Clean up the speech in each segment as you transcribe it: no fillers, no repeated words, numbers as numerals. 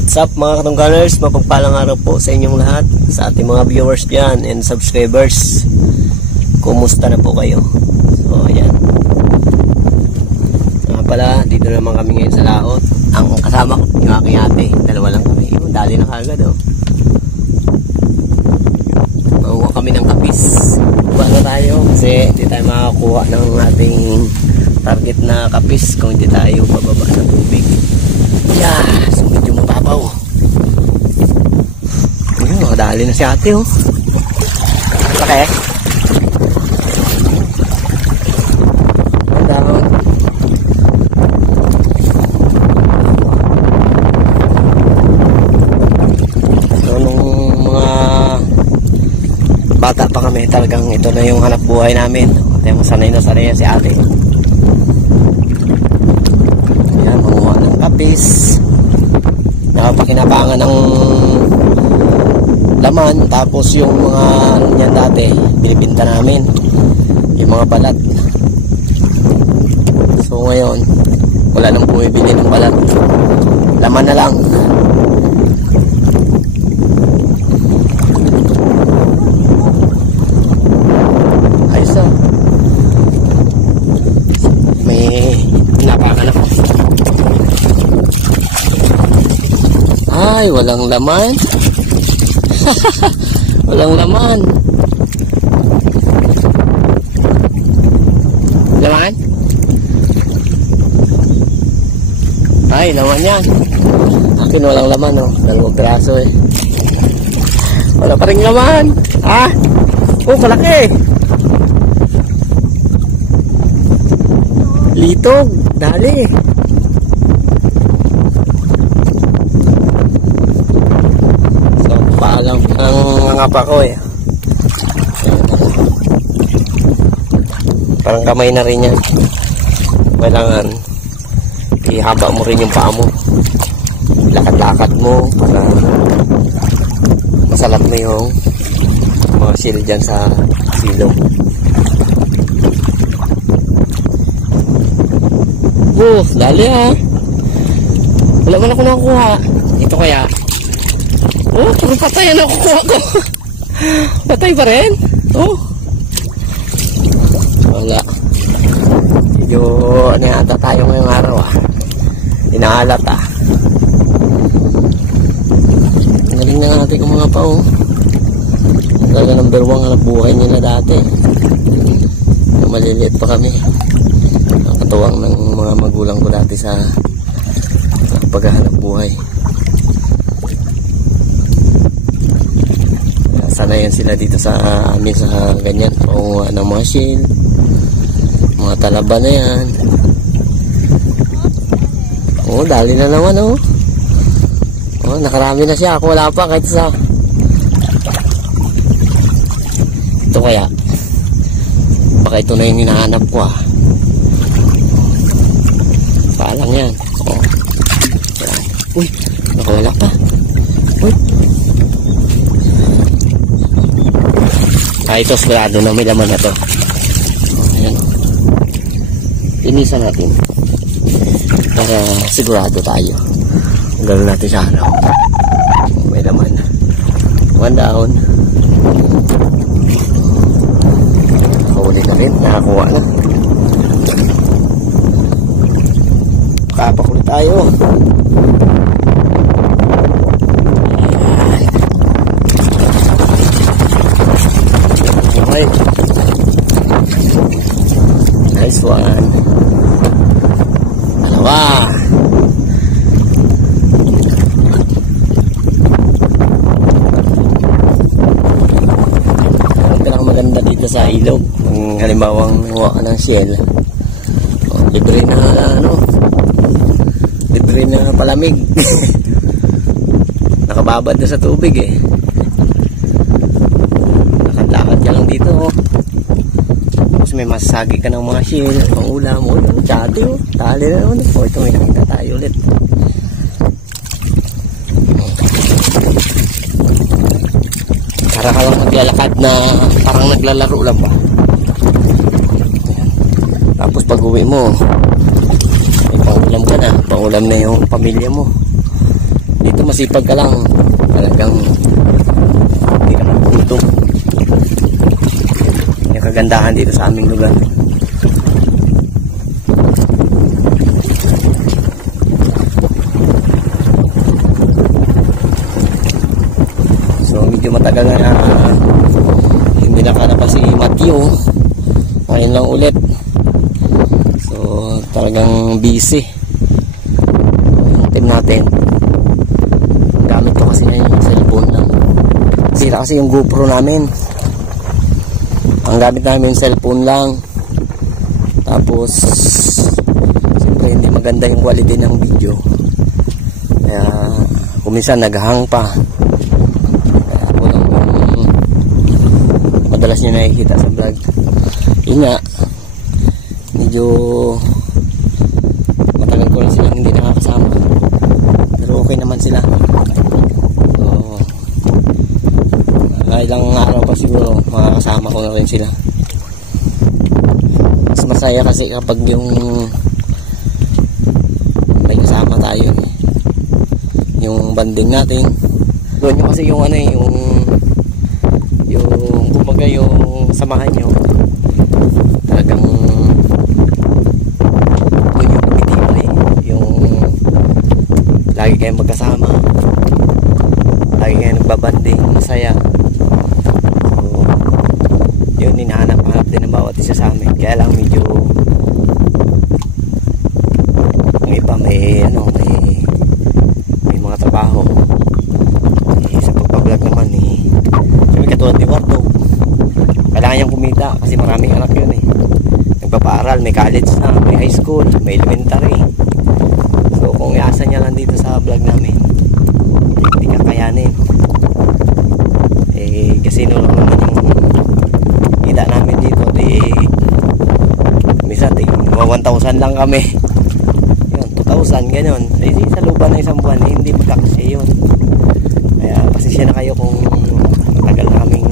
What's up mga katunggalers, mapagpalang araw po sa inyong lahat, sa ating mga viewers dyan and subscribers. Kumusta na po kayo? So ayan, pala dito naman kami ngayon sa laot. Ang kasama ko yung aking ate, dalawa lang kami. Yung dali na kagad makuha kami ng kapis. Kuha na tayo kasi hindi tayo makakuha ng ating target na kapis kung hindi tayo bababa sa tubig. Yeah, so medyo mababaw. Ayun, dali na si ate Okay. Down. So nung mga bata pa kami, talagang ito na yung hanap buhay namin. Kaya sanay na sanay si ate. Kapis, nakapakinabangan ng laman, tapos yung mga ano niyan dati binibinta namin yung mga balat. So ngayon wala nang bumibili ng balat, laman na lang. Ayos na, may napakan ako. Ay, walang laman. Walang laman. Laman? Ay, laman yan. Akin walang laman, dalawang piraso Wala pa rin laman. Kalaki. Litog, dali. Paalam ang mga pa ko Parang kamay na rin yan. Kailangan ihaba mo rin yung paa mo, lakad-lakad mo para masalat mo yung mga shell dyan sa silong. Dali wala man ako nakukuha. Ito kaya puro patay na nakukuha ko. Patay pa rin. Wala. Medyo ano yata tayo ngayong araw Inaalat Galing na natin kung mga pa Talaga number 1 ang buhay nila dati. Maliliit pa kami. Nakatuwang ng mga magulang ko dati sa paghahanap buhay. Sanayan sila dito sa amin sa ganyan, panguha ng mga shell, mga talaba na yan. Dali na naman nakarami na siya. Ako wala pa kahit isa. Ito kaya baka ito na yung hinahanap ko Paalang yan. Uy, nakawala pa. Ito sigurado na may laman na to. Ayan. Linisan natin para sigurado tayo. Gano'n natin siya may laman. One down. Nakahuli na rin. Nakakuha na. Kapakulit tayo. Nice one. Dalawa. Ang pinakamaganda dito sa ilog, ang halimbawang huwa ka ng shell, libre na palamig. Nakababad na sa tubig lakad ka lang dito Tapos may masasagi ka ng mga shell, pang ulam tsati tali na naman ito may nakita tayo ulit. Para ka lang maglalakad na parang naglalaro lang ba. Tapos pag uwi mo may pangulam ka na, pangulam na yung pamilya mo. Dito masipag ka lang, talagang hindi ka magugutom. Yung kagandahan dito sa aming lugar. So medyo matagal na hindi nakalabas si Matthew. Ngayon lang ulit. So talagang busy yung team natin. Gamit ko kasi ngayon yung cellphone lang. Sira kasi yung GoPro namin. Ang gamit namin yung cellphone lang. Tapos siyempre hindi maganda yung quality ng video. Kaya kuminsan naghang pa. Kaya ako lang madalas nyo nakikita sa vlog. Nga, medyo matagal ko lang silang hindi nakakasama, pero okay naman sila. So ilang araw pa siguro makakasama ko na rin sila. Mas masaya kasi kapag yung may kasama tayo, yung banding natin doon. Yung kasi yung ano yung kumbaga yung samahan nyo, talagang yun yung tumitibay, yung lagi kayong magkasama, lagi kayong nagbabanding, masaya. So yun, hinahanap-hanap din ng bawat isa sa amin. Kaya lang medyo yung iba may mga trabaho. Sa pagpa-vlog naman sabi katulad ni Wardo, kailangan niyang kumita kasi maraming anak yun nagpapaaral, may college na, may high school, may elementary. So kung iasa niya lang dito sa vlog namin, hindi kakayanin. Casino lang naman yung kita namin dito. Minsan 1,000 lang kami, yun, 2,000 ganyan. Sa looban ng isang buwan hindi magkakasya yun. Kaya pasensya na kayo kung matagal na kaming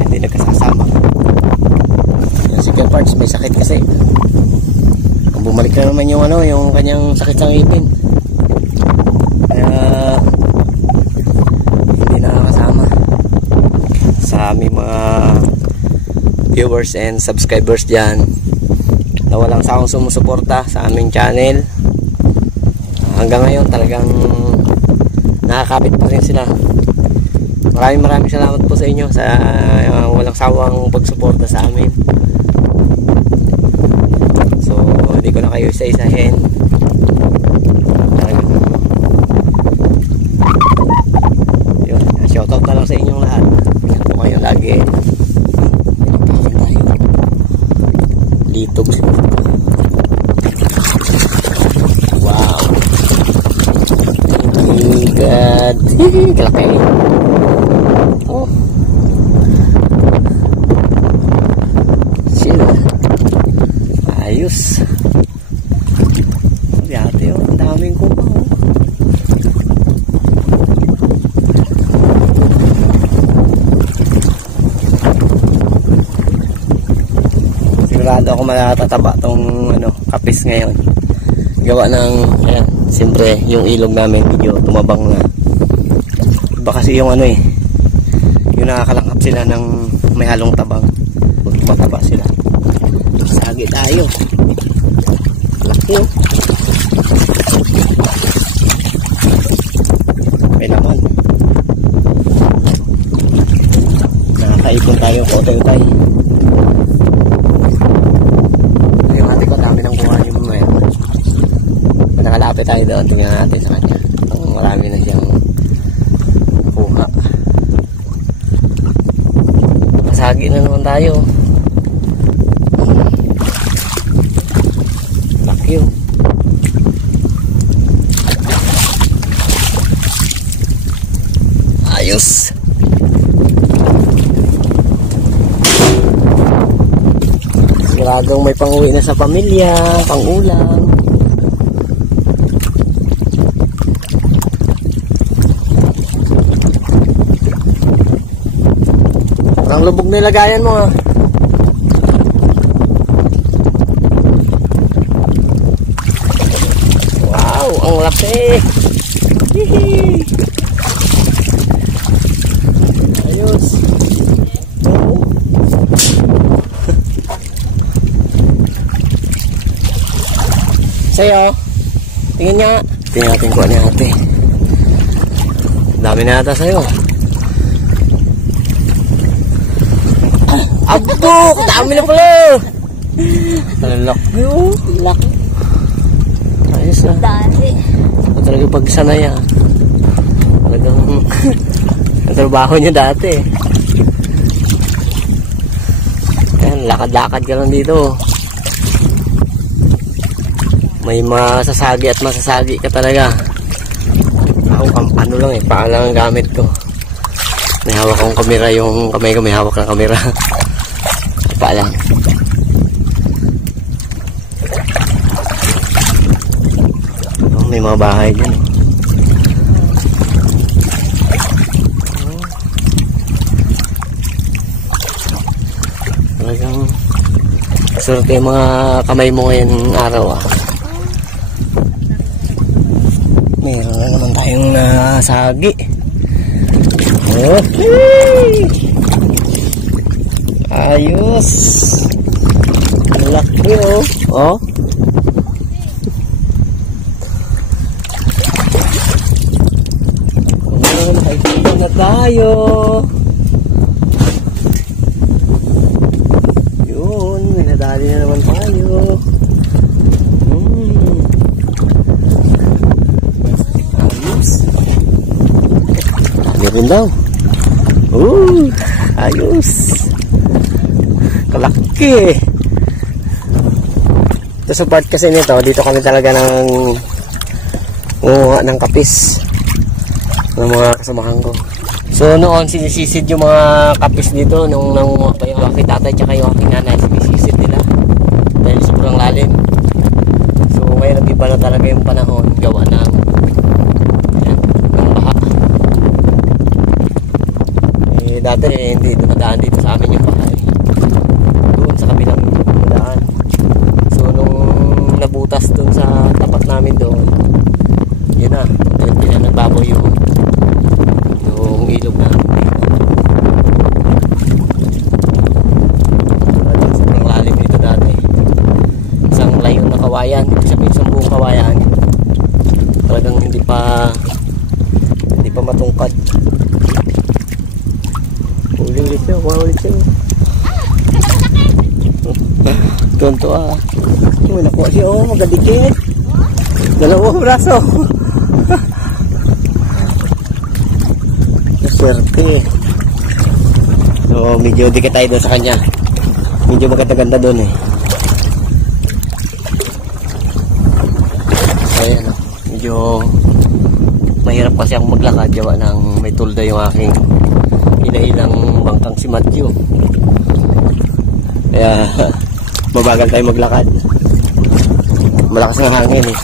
hindi nagkasasama. Si Kuya Parts may sakit kasi. Bumalik na naman yung kanyang sakit sa ngipin. Kaya hindi nakakasama sa aming mga viewers and subscribers dyan na walang sawang sumusuporta sa aming channel. Hanggang ngayon talagang nakakapit pa rin sila. Maraming salamat po sa inyo sa walang sawang pagsuporta sa amin. So hindi ko na kayo isa-isahin. Yun, shoutout na lang sa inyong lahat. Ingat po kayo lagi. Litog. Wow, thank you God. Kalaki. Oh, sila ayos. Yate ang daming kumaw. Sigurado ako matataba tong kapis ngayon. Gawa ng ayan, siyempre yung ilog namin medyo tumabang na. Iba kasi yung yung nakakalangkap sila ng may halong tabang. Mataba sila. Sagi tayo. Laki yun. May naman. Nakakaipon tayo kotay-utay. Yung ate ko dami ng kuha yung mga yan. Nakalapit tayo doon. Tingnan natin sa kanya. Marami na siyang kuha. Masagi na naman tayo. Laki yun. Ayos. Siguradong may pang-uwi na sa pamilya, pang-ulam. Ang lubog na ilagayan mo ha. Wow, ang laki. Hihi. Sa'yo. Tingin nga. Tingnan natin kung ano yung ate. Dami na ata sa'yo. Abok! Dami na pala! Ang laki oh. Laki. Ayos na. Dali. Ito talaga pagsanay ah. Talagang ang trabaho niya dati. Ayan, lakad-lakad ka lang dito. May masasagi at masasagi ka talaga. Ako ano lang eh, paa lang ang gamit ko. May hawak akong kamera, yung kamay ko may hawak na kamera. Paa lang. Oh, may mga bahay dyan. Talagang swerte yung mga kamay mo ngayon araw ah. Meron na naman tayong nasagi. Oh, hey! Ayos. Laki oh. Oh. Nakikita na tayo. Yun, may nadali na naman tayo. Ayos. Dali rin daw. Ayos. Kalaki. Ito sa part kasi nito, dito kami talaga ng kapis ng mga kasamahan ko. So noon sinisisid yung mga kapis dito nung nangunguha pa yung aking tatay tsaka yung aking nanay, sinisisid nila dahil sobrang lalim. So ngayon nag-iba na talaga yung panahon, gawa ng baha. Dati hindi dumadaan dito sa amin yung bahay, doon sa kabilang dumadaan. So nung nabutas doon sa tapat namin doon, yun na, doon din na nagbabaw yung ilog namin. Sobrang lalim dito dati. Isang layon na kawayan, sabihin isang buong kawayan, talagang hindi pa matungkad. Ulit siya, ulit siya. Tonto ah. Nakuha siya oh, magadikit. Dalawang braso. Swerte. So medyo dikit tayo doon sa kanya. Medyo maganda-ganda doon eh. Ayan oh. Medyo mahirap kasi akong maglakad, gawa ng may tulda yung aking inailang bangkang si Matthew. Kaya mabagal tayo maglakad. Malakas ng hangin eh.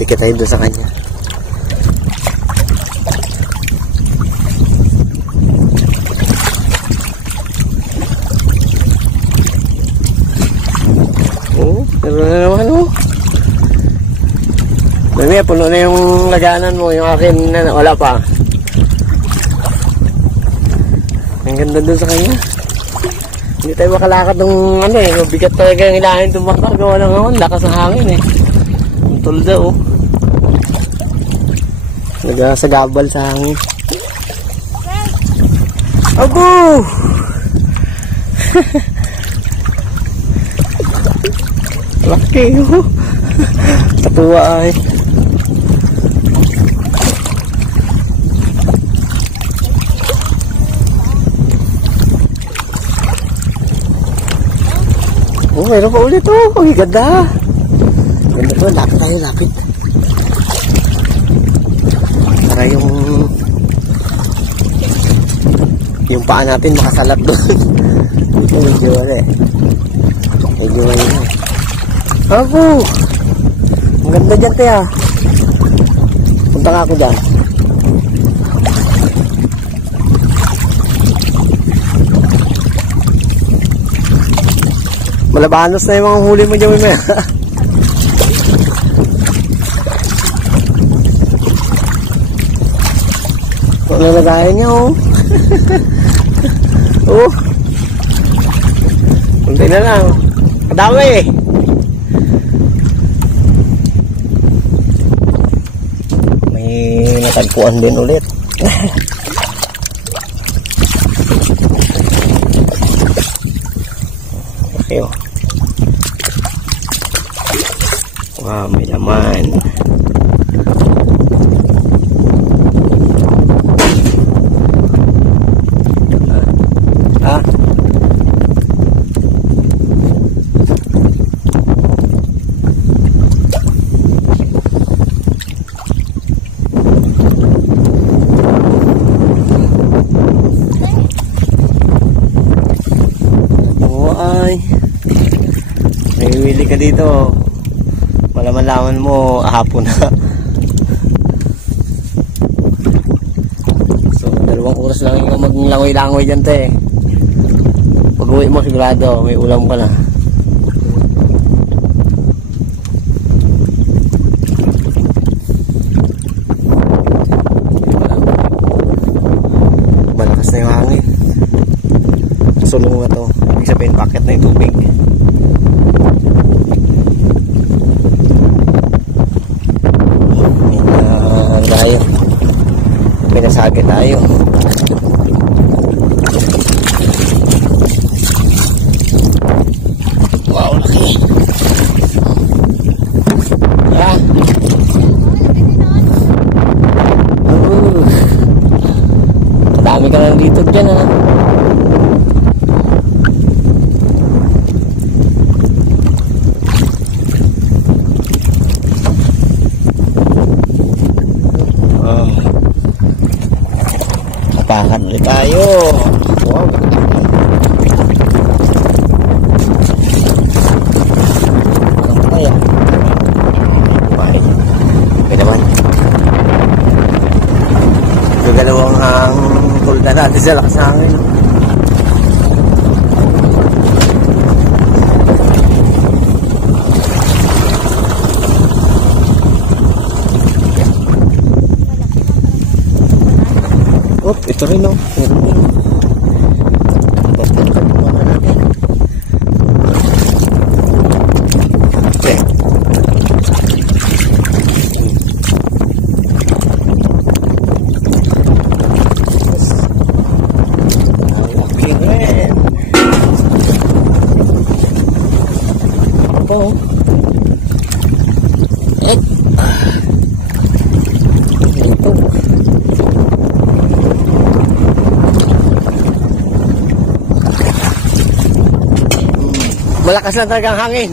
Dikit tayo doon sa kanya. Pero na naman oh. Mamaya puno na yung laganan mo, yung akin na wala pa. Ang ganda doon sa kanya. Hindi tayo makalakad ng ano eh, mabigat talaga yung ilahin tumakbo, gawa ng hangin, lakas ng hangin eh. Ang tulda oh. Nagasagabal sa hangin. Abo! Laki oh. Katuwa ay. Oh, meron pa ulit oh. Ang ganda. Ganda to, lapit tayo, lapit. Para yung paa natin makasalat doon. Ito medyo wala eh. Medyo wala eh. Abo! Ang ganda dyan tayo. Punta nga ako dyan. Malabanos na yung mga huli mo dyan mamaya. na lagayan niya, oh. Oh. Kunti na lang. Kadami eh. May natagpuan din ulit. Okay, oh. Wow, may laman. May ka dito, malaman mo hapon na. So 2 oras lang yung maglangoy-langoy dyan, te. Pag uwi mo sigurado may ulam ka na. Malakas na yung hangin. Sulong na to, ibig sabihin packet na yung tubig. Pinasagit tayo. Wow, laki. Ah. Dami ka lang dito dyan, ha. Pakan ulit tayo. Wow. Ayan. Okay naman. Ito dalawang tulda natin sa lakas ng hangin. Oh, ito rin, no? Okay. Okay, rin. Ako. Ito. Malakas lang talagang hangin.